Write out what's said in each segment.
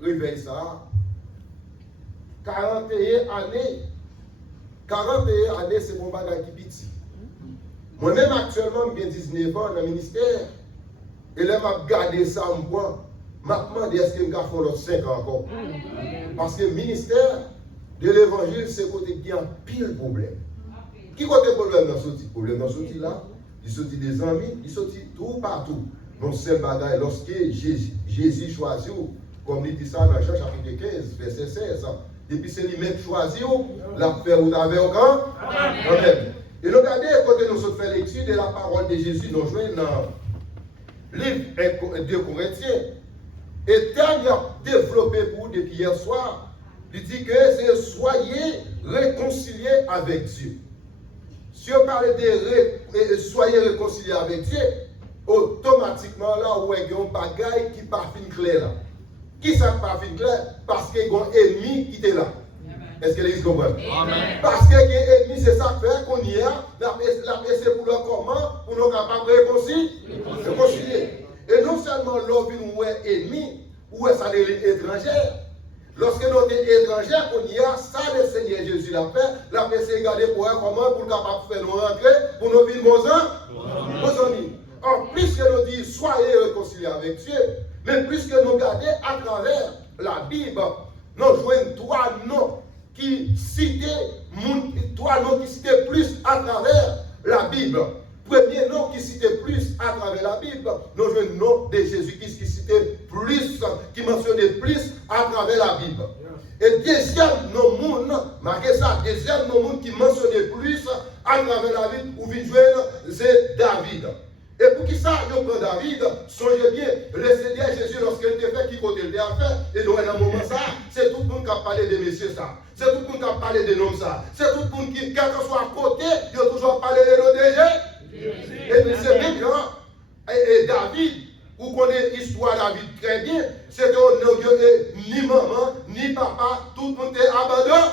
réveil ça, 41 années. 41 années, c'est mon bagage qui petit. Moi-même, actuellement, j'ai 19 ans dans le ministère. Et là, je gardé ça en moi. Je me demande est-ce que je vais faire 5 ans encore. Parce que le ministère de l'évangile, c'est côté qui a pile problème. Qui côté problème dans ce petit problème dans ce petit là? Il sortit des amis, il sortit tout partout. Donc, c'est bagaille lorsque Jésus choisit, comme il dit ça dans Jean chapitre 15, verset 16. Et puis c'est lui-même choisi, la fait ou avec aucun. Amen. Et nous regardez, quand nous faisons lecture de la parole de Jésus, nous jouons dans le livre de Corinthiens. Et tel il a développé pour vous depuis hier soir, il dit que c'est soyez réconciliés avec Dieu. Si on parle de soyez réconciliés avec Dieu, automatiquement là, où il y a un bagage qui parfine clair là. Qui ça parfine clair? Parce qu'il y a un ennemi qui est là. Est-ce que l'église comprend? Parce que l'ennemi, c'est ça fait qu'on y a, la c'est pour le comment, pour nous capables de réconcilier. Et non seulement l'homme ou ennemi, ou ça est étrangère. Lorsque nous sommes étrangers, on y a, ça le Seigneur Jésus l'a fait, la paix c'est gardé pour un comment, pour capable de faire nous rentrer, pour nous vivre nos amis. En plus que nous disons, soyez réconciliés avec Dieu, mais plus que nous gardons à travers la Bible, nous jouons trois noms qui citent plus à travers la Bible. Premier nom qui citait plus à travers la Bible, nous jouons le nom de Jésus-Christ qui citait plus, qui mentionnait plus à travers la Bible. Et deuxième nom, marquez ça, deuxième nom qui mentionnait plus à travers la Bible, où vient jouer, c'est David. Et pour qui ça, nous prenons David, songez bien, le Seigneur Jésus, lorsqu'il était fait, qui côté il a fait, et nous, dans un moment ça, c'est tout le monde qui a parlé de messieurs ça. C'est tout le monde qui a parlé de noms ça. C'est tout le monde qui, quel que soit à côté, il a toujours parlé de noms de Jésus. Et puis c'est bien grand. Et David, vous connaissez l'histoire de David très bien, c'était ni maman, ni papa, tout le monde était abandonné.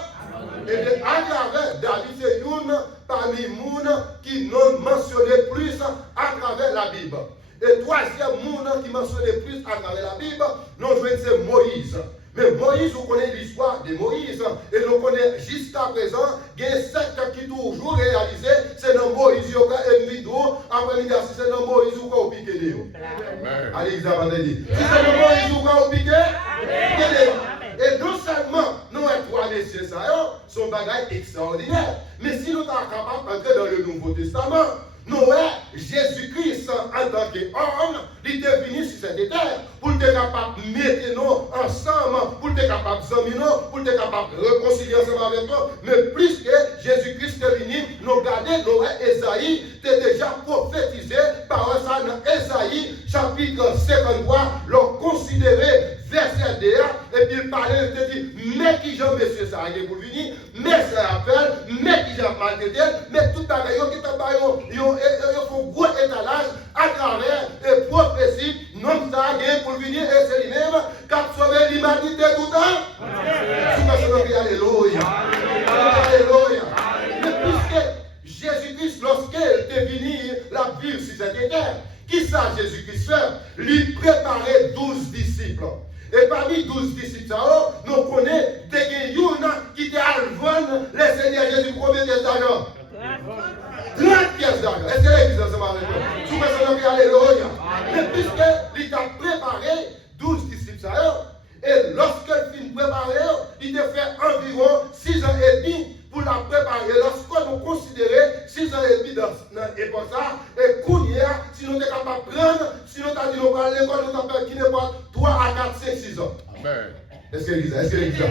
Et à travers David, c'est une parmi les gens qui n'ont mentionné plus à travers la Bible. Et troisième monde qui mentionnait plus à travers la Bible, nous c'est Moïse. Mais Moïse, vous connaissez l'histoire de Moïse, et nous connaissons jusqu'à présent, il y a 7 qui toujours réalisé, c'est dans Moïse, il y a un vidéo, après-midi, c'est dans Moïse, il y a un piqué. Allez, ils avaient dit. Si c'est dans Moïse, il y a un piqué. Et non seulement, nous avons trois messieurs, ça, son bagage extraordinaire, mais si nous sommes capables d'entrer dans le Nouveau Testament, nous avons Jésus-Christ en tant qu'homme, il est venu sur cette terre pour être capable de mettre nous ensemble, pour être capable de nous, pour être capable de réconcilier ensemble avec nous. Mais plus que Jésus-Christ est venu, nous regardons, nous avons Ésaïe, qui est déjà prophétisé par ça dans Ésaïe, chapitre 53, l'ont considéré verset 2, et puis il parlait, il dit, mais qui j'en monsieur ça est pour venir, mais ça appelle, mais qui j'en maltraité, mais tout le monde qui est il faut gros étalage à travers les prophéties, non ça est pour venir, et c'est lui-même qui a sauvé l'humanité tout le temps. Alléluia. Alléluia. Mais puisque Jésus-Christ, lorsqu'il est venu la vivre sur cette terre, qui ça Jésus-Christ fait? Lui préparer 12 disciples. Et parmi 12 disciples, nous connaissons des gens qui étaient à vendre le Seigneur Jésus combien d'argent? 30 pièces d'argent. Est-ce que l'église ensemble avec nous? Sous personne alléluia. Mais puisqu'il a préparé 12 disciples, et lorsqu'il finit de préparer, il a fait environ 6 ans et demi pour la préparer. Lorsqu'on nous considère 6 ans et demi dans l'époque, et Kounia, si nous sommes capables de prendre, si nous avons dit nous allons à l'école, nous avons qui n'est pas 3 à 4, 5, 6 ans. Amen. Est-ce que l'église?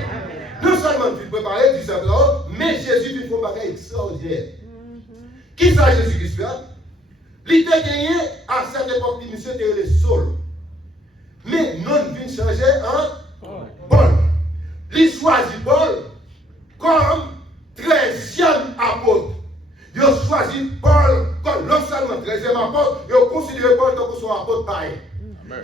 Non seulement il préparer du simplement, mais Jésus il faut un bagage extraordinaire. Qui ça Jésus-Christ fait? Il était gagné à cette époque, monsieur était le sol. Mais nous venons changer en Paul. Il choisit Paul comme 13e apôtre. Il a choisi Paul comme non seulement 13e apôtre, il a considéré Paul comme son apôtre pareil.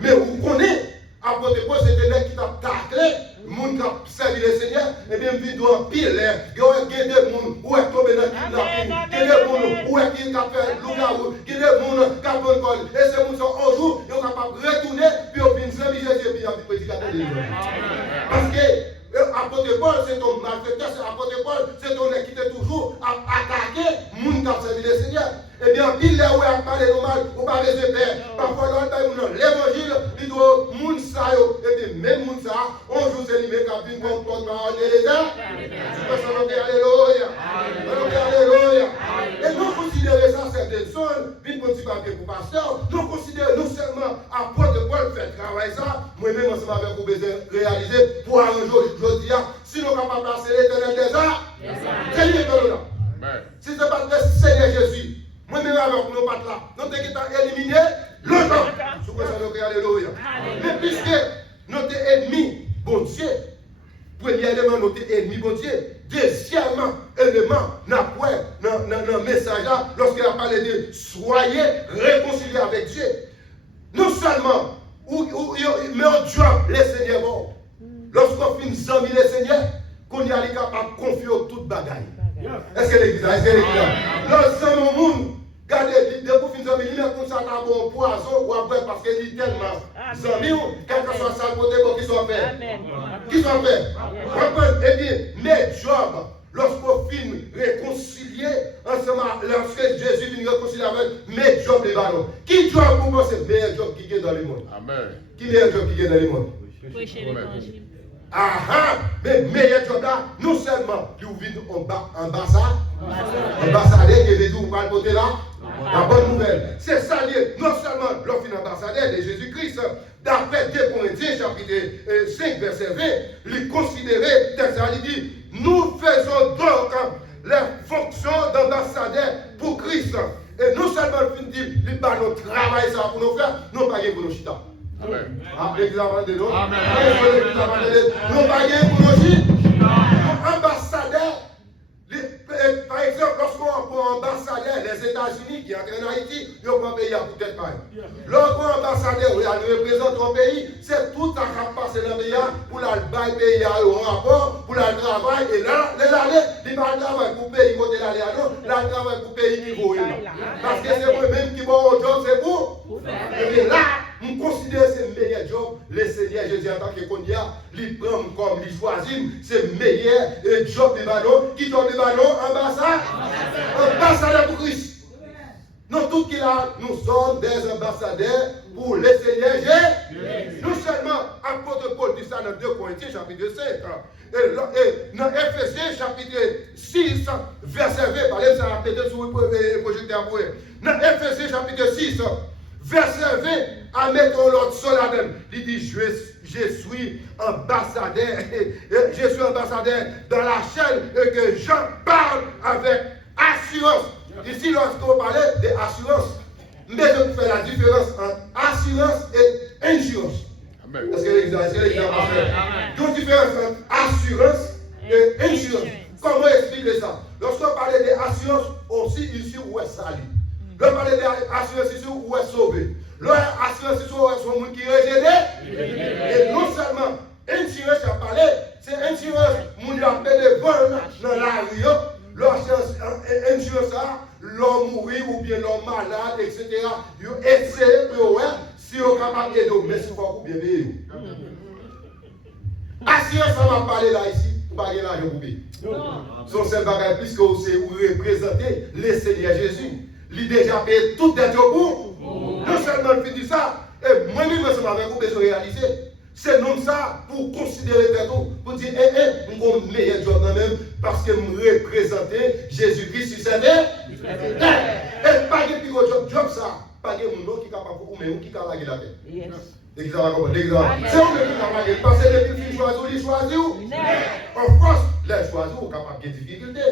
Mais vous connaissez, apôtre Paul, c'était l'un qui t'a taclé, le monde qui a servi le Seigneur, et bien il vit en pile. Il y a des gens où est tombé dans le kidnapping, il y a des gens où est qui a fait loup-garou, il y a des gens qui a fait un col. Et ces gens un jour, ils sont capables de retourner, puis ils viennent servir Jésus, puis a pu prédicateur de délivrance. Parce que apôtre Paul, c'est ton malfaiteur, apôtre Paul, c'est ton qui était toujours à attaquer les gens qui ont servi le Seigneur. Eh bien, pile là où il a parlé de mal, ou pas de père. Parfois, l'évangile, il doit moun sa yo. Et bien, même moun sa, on joue c'est lui qui a vu comme porte-parole de l'État. Alléluia. Alléluia. Et nous considérons ça, certaines zones, une petite papier pour pasteur. Nous considérons non seulement apôtre Paul fait travail ça, moi-même, ensemble avec vous, besoin réaliser pour arranger aujourd'hui. Si nous sommes capables de passer l'éternel des arts, c'est lui qui est là. Si ce n'est pas le Seigneur Jésus, moi-même avec nos pattes là, nous sommes éliminés longtemps. Sous quoi ça nous fait alléluia. Mais puisque notre ennemi, bon Dieu, premier élément, notre ennemi, bon Dieu, deuxièmement, élément, dans le message là, lorsqu'il a parlé de soyez réconciliés avec Dieu. Non seulement, mais on doit les Seigneurs bon. Lorsqu'on finit zami les Seigneurs, qu'on y a les capables de confier toute bagaille. Est-ce que l'église, lorsqu'on au monde, regardez, dès que vous finissez zami, il met comme ça un bon poison ou après parce qu'il est tellement zami, quel que soit ça côté pour qu'ils soient faits. Qui sont faits. Eh bien, mes jobs, lorsqu'on finit réconcilier ensemble, lorsque Jésus vient réconcilier avec mes jobs de ballon. Qui job pour moi, c'est le meilleur job qui est dans le monde. Amen. Qui est le meilleur job qui est dans le monde? Prêcher l'évangile. Mais meilleur job là, non seulement nous vivons ambassadeur qui veut dire vous parlez côté là, la bonne nouvelle. C'est ça lié, non seulement l'offre ambassadeur de Jésus-Christ, d'après 2 Corinthiens chapitre 5 verset 20, lui considérer, il dit, nous faisons donc les fonctions d'ambassadeur pour Christ. Et non seulement le film dit, il va nous travailler ça pour nous faire, nous pas pour nos chita. Amen. L'église avant de nous. Amen. Nous baguons pour nos chita. Ambassadeurs. Par exemple, lorsqu'on prend ambassadeur des États-Unis qui entrent en Haïti, ils ont un pays à peut-être pas. Lorsqu'on ambassadeur qui représente un pays, c'est tout ça qui passe dans le pays pour la bail pays à un rapport, pour le travail. Et là, il va le travail pour payer côté l'aller à l'autre, là, le travail pour payer qui vaut. Parce que c'est moi-même qui va au job, c'est pour. Et là, je considère que c'est le meilleur job. Le Seigneur Jésus, en tant que Konya, il prend comme il choisit, c'est le meilleur job de ballon. Qui job de ballon? Ambassadeur pour Christ. Nous, tout qui là, nous sommes des ambassadeurs pour le Seigneur Jésus. Non seulement, apôtre Paul dit ça dans 2 Corinthiens, chapitre 5. Et dans Ephésiens, chapitre 6, verset 20, par exemple, ça a pété sur le projecteur pour eux. Dans Ephésiens, chapitre 6, verset 20, à mettre l'autre soldat, il dit, je suis ambassadeur, je suis ambassadeur dans la chaîne et que j'en parle avec assurance. Ici, lorsqu'on parlait d'assurance, mais je vous fais la différence entre assurance et insurance. Est-ce que l'église a fait? Il y a une différence entre assurance et insurance. Comment expliquer ça? Lorsqu'on parlait d'assurance, aussi ici où est sali. Lorsqu'on parlait d'assurance ici où est sauvé. L'assurance ici où est son monde qui est régéné. Et non seulement insurance a parlé, c'est insurance, moun a fait des vols dans la rue. L'insurance, l'homme mourir ou bien l'homme malade, etc. Ils essaient de voir si ils sont capables de dire, mais si vous bien payer. Assurance, ça m'a parlé là ici, vous ne pouvez pas l'argent pour payer. Son seul bagage, puisque vous représentez le Seigneur Jésus, il a déjà payé tout des jobs pour. Non seulement il fait ça, et moi-même, je vais vous réaliser. C'est non ça pour considérer tout, pour dire, nous avons le meilleur job même parce que nous représentons Jésus-Christ sur cette terre. Et pas de plus gros job ça, pas de monde qui est capable ou même qui est capable de la terre. L'exemple. C'est où qui est capable de parce que les petits choisis, ils choisissent. En France, les choisis sont capables de difficultés.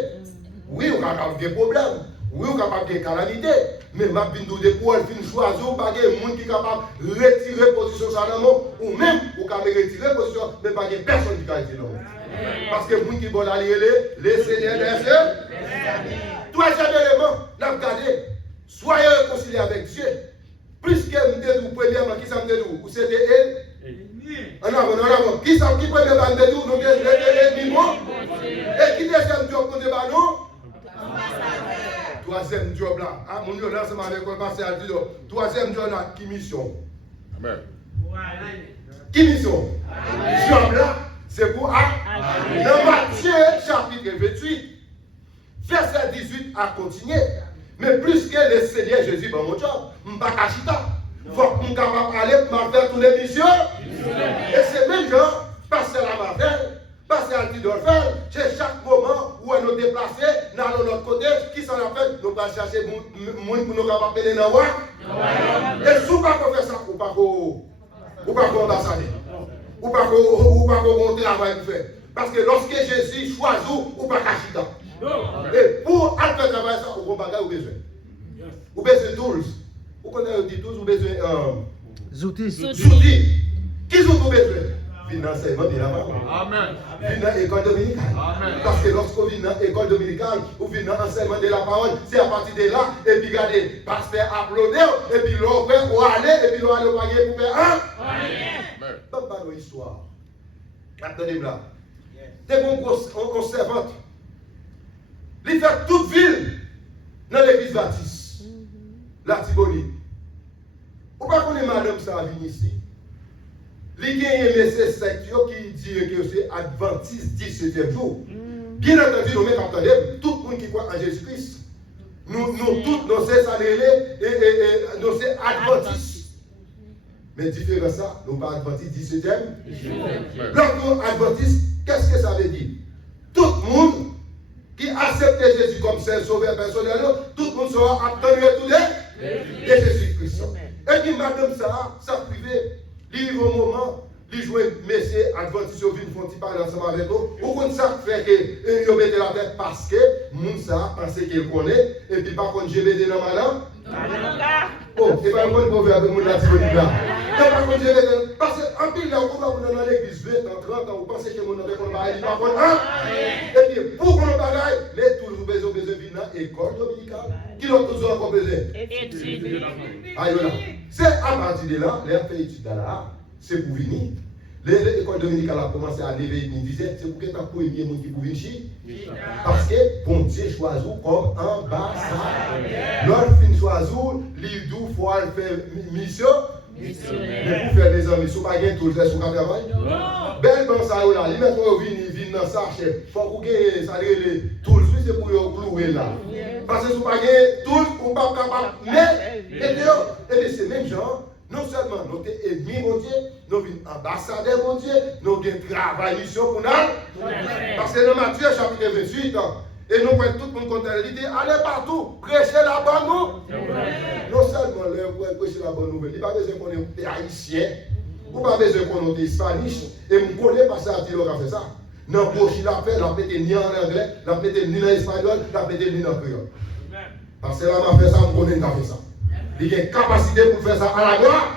Oui, ils sont capables de problèmes. Oui, vous êtes capable de calamité, mais ma bindou de pour elle choisir, pas de monde qui est capable de retirer position ça dans le monde, ou même vous pouvez retirer position, mais pas de personne qui peut retirer dans le monde. Parce que les gens qui vont aller les seigneurs des cieux. Troisième élément, n'a regardé, soyez réconciliés avec Dieu. Plus que nous premièrement, qui s'en dit ou c'était elle. En avant, qui s'en dit premièrement, nous sommes les ennemis, et qui deuxième job pour nous? Troisième job là, mon Dieu, là, c'est avec le passé à dire, troisième job là, qui mission. Amen. Qui mission? Job là, c'est pour agir. Dans Matthieu chapitre 28, verset 18 à continuer. Mais plus que le Seigneur Jésus, bon mon job, je ne vais pas cacher. Il faut que je sois capable d'aller pour faire toutes les missions. Et c'est même gens, passer la Marvel, passer à Tidorfel, c'est chaque moment où nous nous déplacer, nous allons de l'autre côté, qui s'en a fait, nous allons chercher les gens pour nous capables de dans le et si vous ne pouvez pas faire ça, vous ne pouvez pas ambassadeur. Vous ne pouvez pas travail pour faire. Parce que lorsque Jésus choisit, vous ne pouvez pas cacher. Et pour faire travail, ça, vous ne pouvez pas besoin. Vous avez besoin de tools. Vous connaissez les tools, vous avez besoin d'outils. Qui sont vous besoin? Venez dans l'enseignement de la parole. Amen. Venez dans l'école dominicale. Amen. Parce que lorsque vous venez dans l'école dominicale, vous venez dans l'enseignement de la parole, c'est à partir de là, et puis regardez, pasteur applaudir, et puis l'autre, ou aller, et puis l'autre, aller pour faire un. Amen. Pas nos histoires. Attendez-moi. Dès qu'on servante, il fait toute ville dans l'église baptiste. La Tibonite. Vous ne connaissez pas madame ça vient ici. Il y a un message secteur qui dit que c'est Adventiste 17e jour. Bien entendu, nous mettons attendez, tout le monde qui croit en Jésus-Christ. Nous tous, nous sommes salés et nous sommes Adventistes. Mais différent ça, nous pas Adventiste 17e. Donc, Adventiste, qu'est-ce que ça veut dire? Tout le monde qui accepte Jésus comme Seigneur Sauveur personnel, tout le monde sera attendu de Jésus-Christ. Et puis, madame ça privé. Il y a un moment, il joue un messieurs adventiste au vin font parler ensemble avec nous. Ou qu'on ça fait que il met la tête parce que moun ça pense qu'il connaît et puis par contre je mets dans malin. Oh, et pas qu'on peut faire avec moun là disponible là. Et par contre je mets parce que en pile là on va dans l'église 20 ans 30 ans vous pensez que mon avec on va aller par contre et puis pour qu'on bagaille les toujours besoin venir dans école dominicale. Qui l'ont toujours encore besoin? Études. Aïe là. C'est à partir de là, les fait études là, c'est pour venir. L'école dominicale a commencé à lever une dizaine, c'est pour que tu as premier monde qui pour venir ici. Parce que bon Dieu choisit comme ambassadeur. L'autre fin choisit, il faut faire mission. Mais pour faire des amis, si vous n'avez pas de tout le travail. Belle dans ça, là, les mettre au vin dans ça, il faut que ça les tout c'est pour clouer là. Parce que si vous n'avez pas de tout, vous n'êtes pas capable. Mais, et c'est même genre. Non seulement nous sommes ennemis, mon Dieu, nous sommes ambassadeurs, mon Dieu, nous avons travail, mission pour nous. Parce que dans Matthieu chapitre 28, et nous voyons tout le monde contre l'idée, allez partout, prêchez la bonne nouvelle. Non seulement nous prêcher la bonne nouvelle, il n'y a pas besoin qu'on est haïtien, il n'y a pas besoin qu'on est hispanique, et je connais pas ça, qui a fait ça. Dans le poche, il a fait, il a pété ni en anglais, il a pété ni en espagnol, il a pété ni en créole. Parce que là, on a fait ça, on connaît qu'on a fait ça. Il a une capacité pour faire ça à la gloire.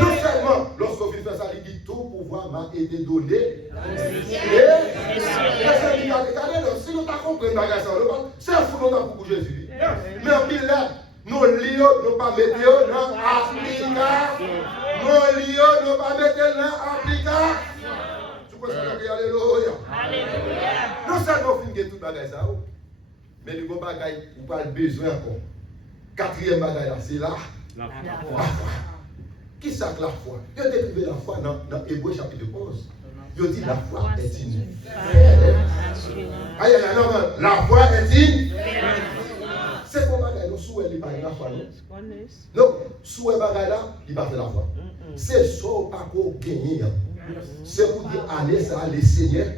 Non seulement, lorsqu'on vient faire ça, il dit tout pouvoir m'a été donné. Si nous avons compris, c'est un fou pour Jésus. Mais en pile là, nos lions ne pas mettre dans l'application. Nos lions ne pas mettre dans l'application. Tu peux dire Alléluia. Non seulement on finit tout bagage ça, mais le bon bagage, vous pas besoin encore. Quatrième bagaille là, c'est là. La foi. Qui ça que la foi? Il a décrit la foi dans Hébreux chapitre 11. Il dit la foi est une. Aïe, non, la foi est une. C'est quoi bagaille? Nous souhaitons les bagailles la foi. Non, souhait bagaille là, il va faire la foi. C'est ça pas qu'on gagne. C'est pour dire allez ça, les seigneurs.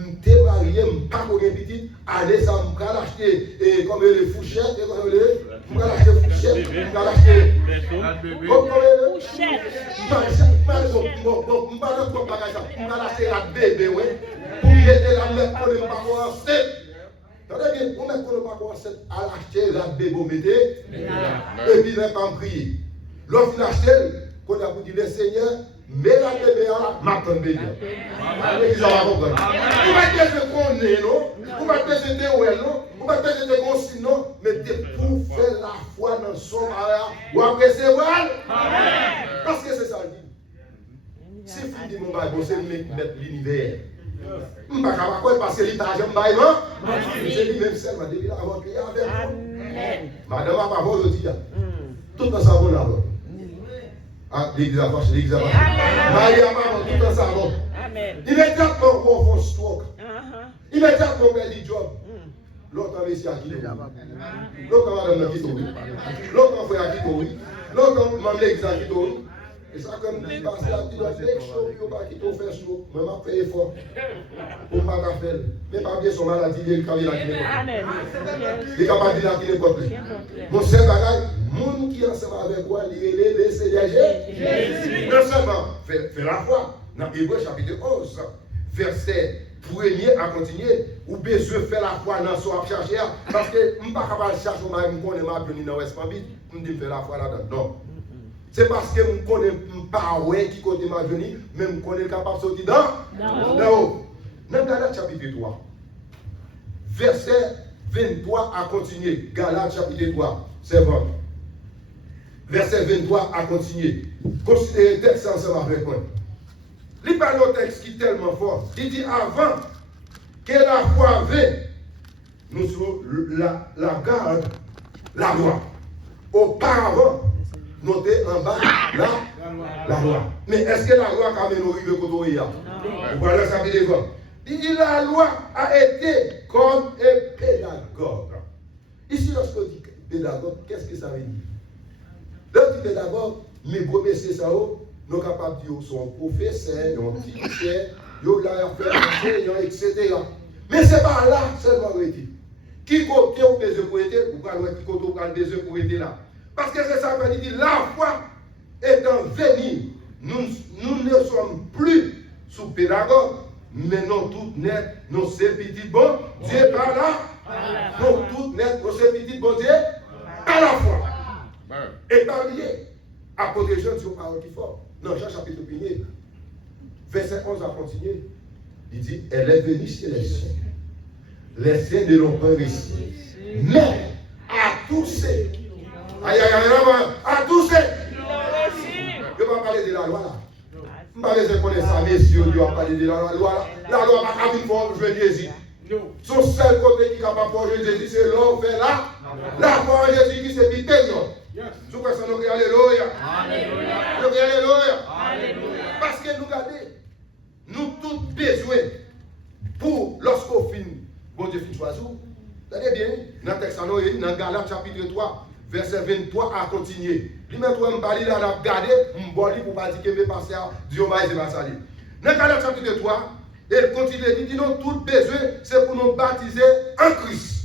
Je suis marié, je ne suis pas petit, allez ça, je vais l'acheter comme les fourchettes, je vais l'acheter fourchettes, je vais l'acheter fourchettes. Je vais l'acheter la bébé, pour mettre la mettre pour ne pas commencer. Attendez bien, on met pour ne pas commencer à l'acheter la bébé, et puis il ne pas prier. Lorsqu'il achète, qu'on a dit le Seigneur, mais la bébé là, m'attend bébé. Vous ne pouvez pas connaître, non? Vous ne pouvez pas de non? Vous ne pouvez pas de consigne, non? Mais pour faire la foi dans son mariage, ou après c'est vrai. Parce que c'est ça le dit. C'est fini mon bail, c'est mettre l'univers. Je ne peux pas croire parce que l'Italie est bail, non? C'est lui-même seul, ma depuis avant qu'il y ait avec moi. Madame a pas voulu dire. Tout dans sa bonne avant. Ah, l'église a marché, l'église a marché. Marie a marché tout en savon. Immédiatement, on fait stroke. Immédiatement, on perd du job. L'autre monsieur a quitté. L'autre madame a quitté. L'autre frère a quitté. L'autre maman l'église a quitté. Et ça, comme dit, parce que la petite doit faire chaud, il ne va pas quitter faire chaud. Moi, je fais effort pour ne pas faire. Mais pas bien son maladie, il est capable de la quitter. Il est capable de la quitter. Mon seul bagage, le monde qui est ensemble avec moi, il est laissé Jésus. Non seulement, fait la foi. Dans Hébreux chapitre 11, verset 1er à continuer, ou besoin de faire la foi dans son chercher. Parce que je ne suis pas capable de chercher, je connais ma venue dans West Palm Beach, je me dis faire la foi là-dedans. Non. C'est parce que je ne connais pas qui côté ma venue, mais je connais capable de sortir dans haut. Dans Galates chapitre 3, verset 23 à continuer. Galates chapitre 3, c'est bon. Verset 23 à continuer. Considérez le texte ensemble avec moi. Il parle d'un texte qui est tellement fort. Il dit avant que la foi vienne, nous sommes la garde, la loi. Auparavant, nous sommes en bas la loi. Mais est-ce que la loi a mené au rive côté? Vous voyez ça bien devant. Il dit la loi a été comme un pédagogue. Ici, lorsqu'on dit pédagogue, qu'est-ce que ça veut dire? Lorsqu'on dit pédagogue, mes premiers c'est ça. Nous sommes capables de dire son professeur, son teacher, etc. Mais ce n'est pas là seulement été. Qui côté ou besoin pour aider, ou pas qui côté ou pas besoin pour aider là. Parce que c'est ça qu'il dit, la foi étant venue, nous ne sommes plus sous pédagogue, mais nous toutes net, nous sommes petits bons, Dieu par là. Nous toutes net, nous sommes petits bons Dieu à la foi. Étant lié à protéger sur parole qui fort. Dans Jean chapitre 1er, verset 11 à continuer, il dit, elle est venue chez les siens. Les siens ne l'ont pas réussi. Mais à tous ceux, à tous ceux, je ne vais pas parler de la loi là. Je ne vais pas laisser connaître ça, messieurs, je vais parler de la loi là. La loi n'a pas pour jouer Jésus. Son seul côté qui est capable de jouer Jésus, c'est l'homme fait là. La foi en Jésus qui s'est pité. Sous quoi ça nous crie alléluia. Nous crie alléluia. Parce que nous regardons, nous tous besoin pour lorsqu'on finit, bon Dieu finit choisir. Regardez bien, dans le texte, dans Galates chapitre 3, verset 23 à continuer. Lui-même, je vais parler là, je vais regarder, je vais pour pas dire que je vais passer à Dieu, je vais passer. Dans Galates chapitre 3, il continue, il dit, nous tous besoin, c'est pour nous baptiser en Christ.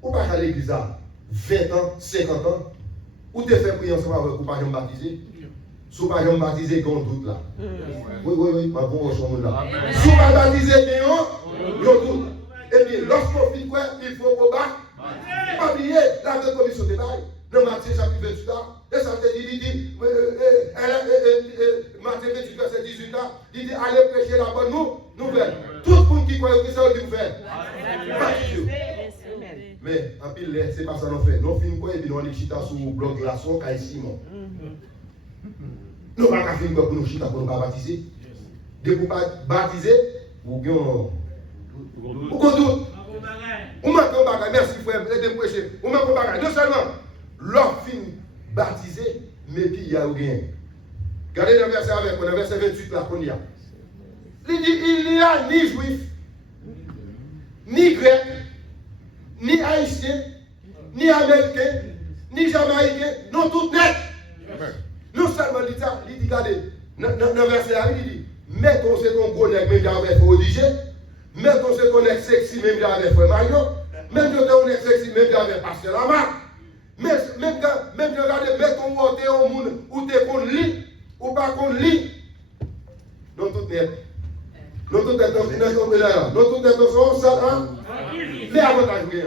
Ou pas à l'église là, 20 ans, 50 ans, ou tu fais prier ensemble avec ou pas jamais baptisé? Si vous ne pas baptisé, il y a un doute là. Oui, ma bonne chambre là. Si vous ne pas baptisé, il y a un doute. Et bien, lorsqu'on fait quoi, il faut qu'on baptise. Pas oublier la même commission de bail. Dans Matthieu chapitre 28, et ça te dit, Matthieu 28, verset 18, il dit, allez prêcher la bonne nouvelle. Tout le monde qui croit que ça, il dit, faire. Mais, en pile, c'est pas ça qu'on fait. Nous finissons quoi et puis nous allons chita sur le bloc de la soie, et Simon. Nous ne pouvons pas finir pour nous chita pour nous baptiser. Dès que vous baptiser, vous gagnez. Vous doute. Vous mettez un bagage, merci frère, aidez-moi à prêcher. Vous mettez un bagage. Non seulement, l'homme finit baptisé, mais puis il y a rien. Regardez le verset avec moi, le verset 28 là qu'on y a. Il dit, il n'y a ni juif, ni grec, ni haïtien, ni américain, ni jamaïcain, non tout net. Non seulement il dit, regardez, dans le verset là, il dit, mettons ce qu'on connaît, même avec Odigé, mettons ce qu'on est sexy, même avec Frère Mario, même si on est sexy, même avec Pasteur Lamar, même regardez, mettons où tu es au monde, où tu es qu'on lit, ou pas qu'on lit, non tout net. Non tout net, non tout net, non ça, mais avantage, il y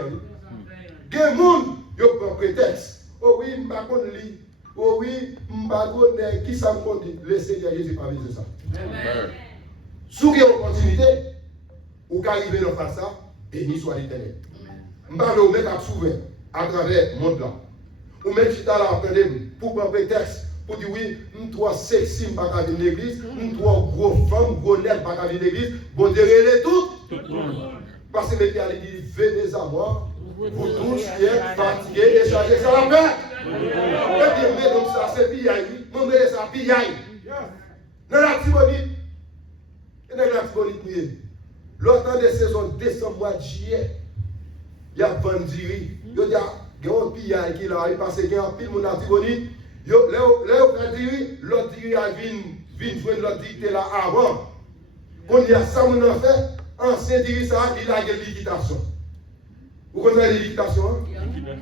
a des gens qui ont un prétexte. Oh oui, je ne sais pas lire. Oh oui, je ne sais pas qui ça me dit. Le Seigneur Jésus n'a pas besoin de ça. Si vous avez une opportunité, vous pouvez arriver dans face ça et ni soit l'éternel. Je ne vais pas vous mettre souvent à travers le monde là. Vous mettez chita là, pour prendre un prétexte, pour dire oui, nous trois sexy, je ne vais pas venir l'église, nous trois gros femmes, gros nègres, je ne vais pas venir l'église, bon, derrière tout. Parce que Pierre dit, venez à moi, vous tous qui êtes fatigués et chargés, ça la paix. Et bien, mais donc ça, c'est bien, Mon mère, ça pillaille. Dans la Tibonite. Et dans la Tibonite, l'automne de saison, décembre, mois de juillet, il y a vendu. Il y a un pillaille qui là, parce qu'il y a un pile de la Tibonite. L'autre diri a vin jouer l'autre diri là avant. On y a ça, on a fait. Ancien diri ça, il a une liquidation. Vous connaissez l'éducation?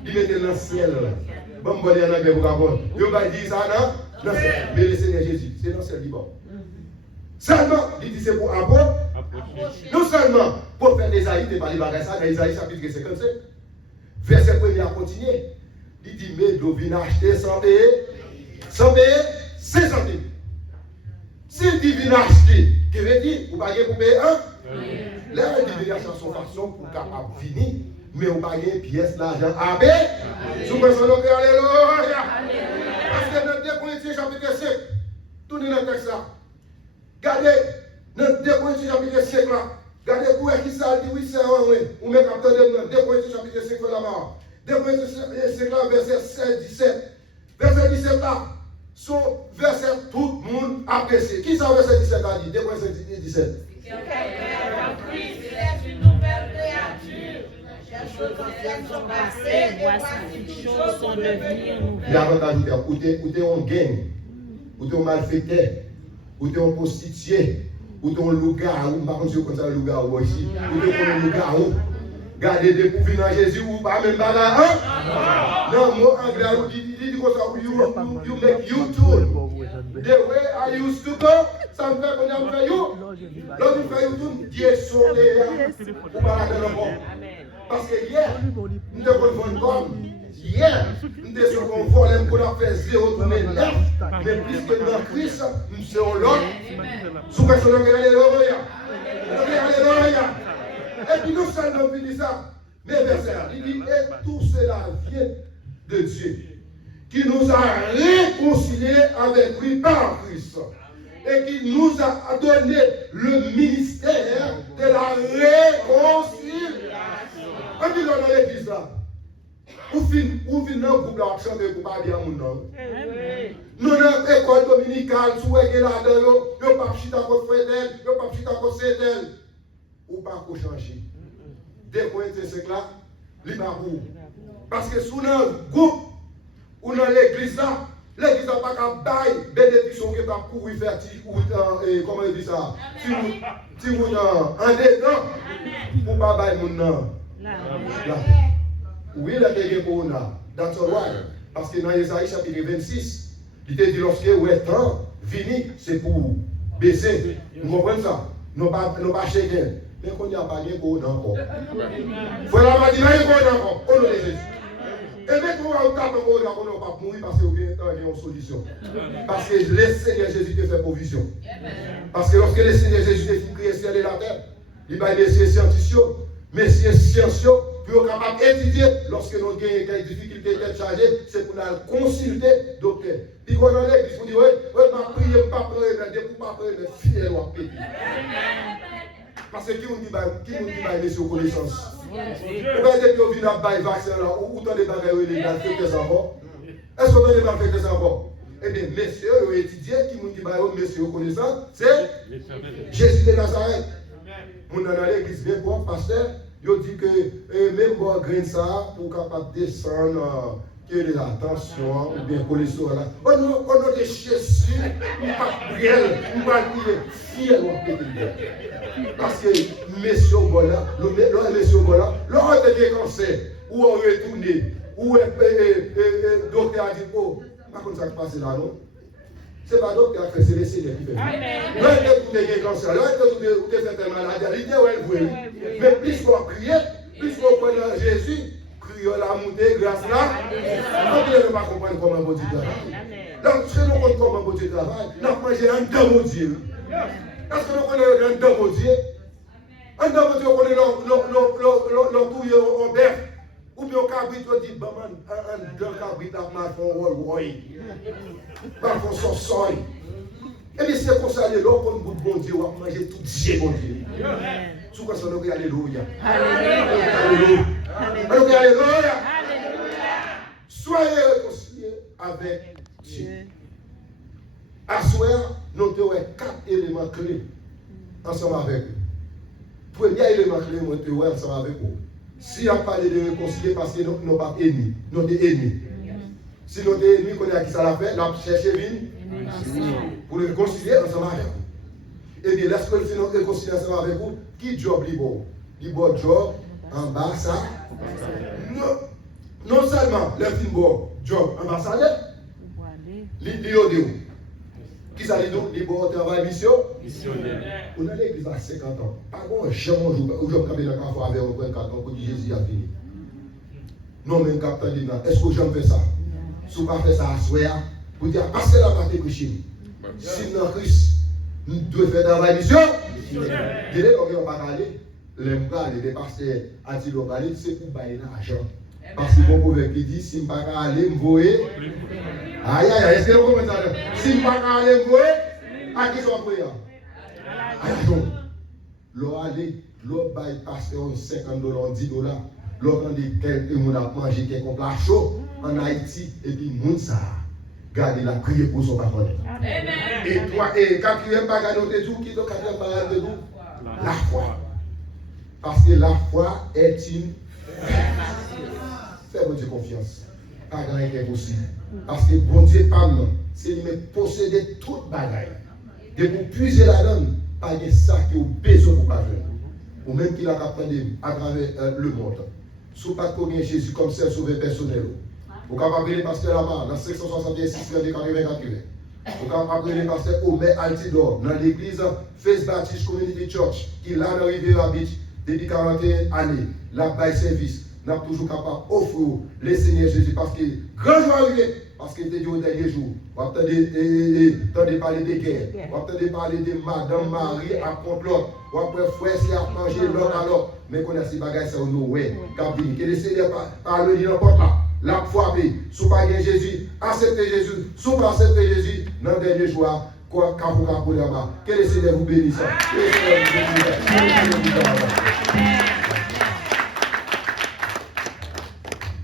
Il était dans le ciel. Bon, il y en a bien pour avoir. Il va dire ça, non? Mais le Seigneur Jésus, c'est dans le ciel libre. Seulement, il dit c'est pour approcher. Non seulement pour faire des aïs, pas les bagages, ça, dans Isaïe chapitre 57. Verset 1er à continuer. Il dit, mais vous venez acheter sans payer, c'est sans payer. S'il dit, venez acheter, qui veut dire, vous ne pouvez pas payer un? Là, il dit, venez acheter son façon pour capable venir. Mais on n'a pas de pièces d'argent à payer. Sous personne qui alléluia. Parce que dans 2 Corinthiens chapitre 5, tout est dans le texte là. Regardez, dans 2 Corinthiens chapitre 5 là, regardez pour qui ça dit oui, c'est un oui. Ou même capteur de 2 Corinthiens chapitre 5 là-bas. 2 Corinthiens 5 là, verset 16, 17. Verset 17 là, son verset tout le monde apprécie. Qui ça verset 17 a dit? 2 Corinthiens 17. Les choses anciennes sont passées, voici toutes choses sont devenues nouvelles. L'avantage, où tu es en gang, où tu es en malfaiteur, où tu es en prostitué, où tu es en loup-garou, par contre, je connais ça le loup-garou ici, où tu es en loup-garou. Gardez des poufs dans Jésus ou pas même bagarre, hein? Non, moi, anglais, il dit comme ça, you make you too. The way I used to go, ça me fait qu'on a fait you. L'autre, il fait you too, Dieu sauvé, ou pas la donner encore. Parce que hier, nous devons faire comme. Hier, nous devons faire un qu'on a fait 0 tourner 9. Mais puisque dans Christ, nous serons l'autre. Sous personne qui est alléluia. Alléluia. Et puis nous seulement dit ça. Mais verset, il dit, et tout cela vient de Dieu, qui nous a réconciliés avec lui par Christ. Et qui nous a donné le ministère de la réconciliation. On dit dans l'église là, où vient dans le groupe là, chanter pour pas dire à mon nom. Nous dans l'école dominicale, sous la là-dedans, nous pas chita pour Fredel, nous pas chita pour Cédel. Ou pas qu'on changer. Dès qu'on est ce là, il va pour. Parce que sous le groupe, ou dans l'église là, l'église n'a pas qu'à bailler bénédiction qui va courir faire, comment il dit ça? Si vous en dedans, pour pas bailler mon nom. Oui, la télé pour nous. That's all right. Parce que dans Isaïe chapitre 26, il te dit lorsque vous êtes temps, fini, c'est pour baisser. Vous comprenez ça? Nous pas chacun. Mais qu'on n'y a pas de pour nous encore. Il faut la dire, il y a pour encore. Au nom de Jésus. Et même quand on tape encore, on ne va pas mourir parce qu'il y a une solution. Parce que le Seigneur Jésus te fait provision. Parce que lorsque le Seigneur Jésus te fait créer le ciel et la terre, il va aider ces scientifiques. Mais ces scientifiques, pour capable d'étudier, lorsque nous avons des difficultés d'être chargés, c'est pour nous consulter docteur. Puis quand on est l'église, on dit, oui, ma prière, pas prier, mais dès pour pas prier, mais fier ou péter. Parce que qui nous dit, monsieur, connaissance. Vous voyez que vous venez à bailler vaccin là, ou dans les bagages illégales, fait que ça va. Est-ce que vous avez fait que ça va? Eh bien, messieurs, vous étudiez, qui nous dit, monsieur, connaissance, c'est Jésus de Nazareth. On dans l'église, bien bon, pasteur. Il dit que même pour grain ça, pour capable descendre, que les attentions, ou bien pour les soins là. On a des Jésus, on va prier, on va prier, fier ou péter. Parce que messieurs voilà, messieurs voilà, l'on a été cancer, ou on retourné, ou le docteur a dit, oh, pas comme ça qui passe là, non? Ce n'est pas le docteur qui fait, c'est le Seigneur qui fait. L'on a été cancer, l'on a été fait maladie, l'idée où elle voulait. Mais plus qu'on prie, plus qu'on connaît Jésus, crions la montée, grâce là, on ne peut pas comprendre comment bon Dieu travaille. Donc, si nous comprenons comment bon Dieu travaille, nous avons mangé un don bon Dieu. Est-ce que nous connaissons un don bon Dieu? Un don bon Dieu, on connaît l'entouille en bœuf. Ou bien au cabrit, on dit, un don cabrit a marqué un rôle, marqué son seuil. Et bien, c'est comme ça, les gens, comme bon Dieu, on va manger tout Dieu, bon Dieu. Sous quoi ça nous dit alléluia. Alléluia. Alléluia. Alléluia. Soyez réconciliés avec Dieu. À soir, nous avons 4 éléments clés ensemble avec eux. Premier élément clé, nous avons ensemble avec vous. Si on parle de réconcilier parce que nous n'avons pas ennemis, nous sommes ennemis. Si nous sommes ennemis, nous connaissons qui ça l'a fait, nous avons cherché pour le réconcilier ensemble avec vous. Et bien, lorsque nous faisons réconcilier ensemble avec vous, qui job libre? Libre job, ambassade. Non seulement le film job ambassadeur, l'idéal de vous. Qui ça dit donc? Libre travail mission? On a l'église à 50 ans. Pas bon, jamais un jour, où je me campe dans le café avec un 4 ans pour dire Jésus a fini. Non, même capitaine dit, est-ce que j'aime faire ça? Si vous ne faites pas ça à soir, vous dites, parce que la partie Christ. Si nous Christ, nous devons faire travail mission. Il est donc on va aller, les m'aller, les pasteurs anti-localistes, c'est pour bailler l'argent. Parce que mon proverbe qui dit, si je ne peux pas aller, me voyer. Aïe, aïe, est-ce que vous comprenez ça? Si je ne peux pas aller, me voyer, à qui sont prières? Aïe, donc, l'on aller, l'on baille pasteur $50, $10. L'on dit quelques monde a mangé quelques plats chauds en Haïti, et puis moun ça. Gardez la prière pour son patron. Et toi, et quatrième bagage de tout, qui est le quatrième bagage de tout? La foi. Parce que la foi est une fais-moi Dieu confiance. Pas grand chose impossible. Parce que bon Dieu, c'est lui posséder toute bagaille. Et pour puiser la donne, pas de ça qui est besoin pour pas faire. Ou même qu'il a capté à travers le monde. Si vous ne pouvez pas Jésus comme seul sauveur personnel. Vous pouvez appeler le pasteur Lamar dans 566 84. Vous pouvez appeler le pasteur Omer Altidor dans l'église Face Baptist Community Church qui l'a dans Riviera Beach depuis 41 années. La bail service. Nous sommes toujours capables d'offrir le Seigneur Jésus parce que grand jour arrivé, parce que c'était au dernier jour. Vous entendez parler de guerre, vous entendez parler de Madame Marie à contre l'autre, vous entendez frère c'est à manger l'autre à l'autre. Mais qu'on a ces bagages, c'est nous, ouais. Que le Seigneur parle de n'importe quoi. La foi, si vous n'avez pas Jésus, acceptez Jésus. Si vous n'avez pas accepté Jésus, dans le dernier jour, que le Seigneur vous bénisse. Que le Seigneur vous bénisse.